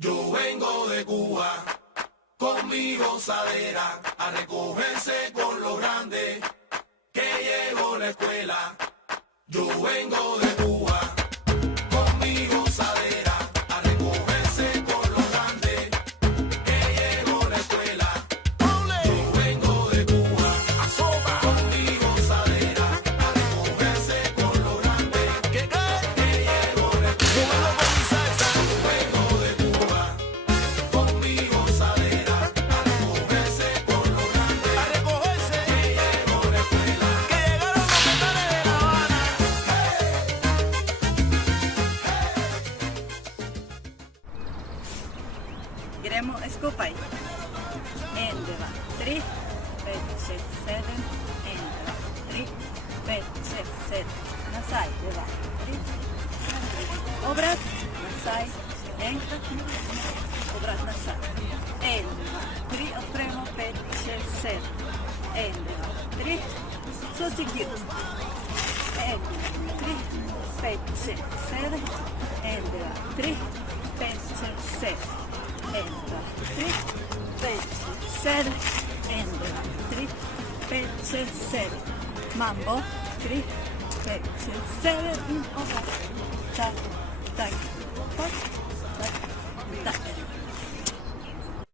Yo vengo de Cuba con mi gozadera a recogerse con lo grande que llegó la escuela. Yo vengo de Cuba con mi gozadera a recogerse con lo grande que llegó la escuela. Yo vengo de Cuba con mi gozadera a recogerse con lo grande que llegó la escuela. Yo vengo de Cuba con mi gozadera a recogerse con lo grande que llegó la escuela. Gremo skupaj. 1, 2, 3, 5, 6, 7, 1, 2, 3, 5, 6, 7. Назай, 2, 3. Обрат, назай, ренка, обрат, назай. 1, 2, 3, отпремо, 5, 6, 7. 1, 2, 3, sostigido. 1, 2, 3, 5, 6, 7. 1, 2, 3, 5, 6, 7. 1, 2, 3, 5, 6, 7. 1, 2, 3, 5, 6, 7. Mambo, 3, 5, 6, 7. Over. Tak, tak, tak, tak, tak.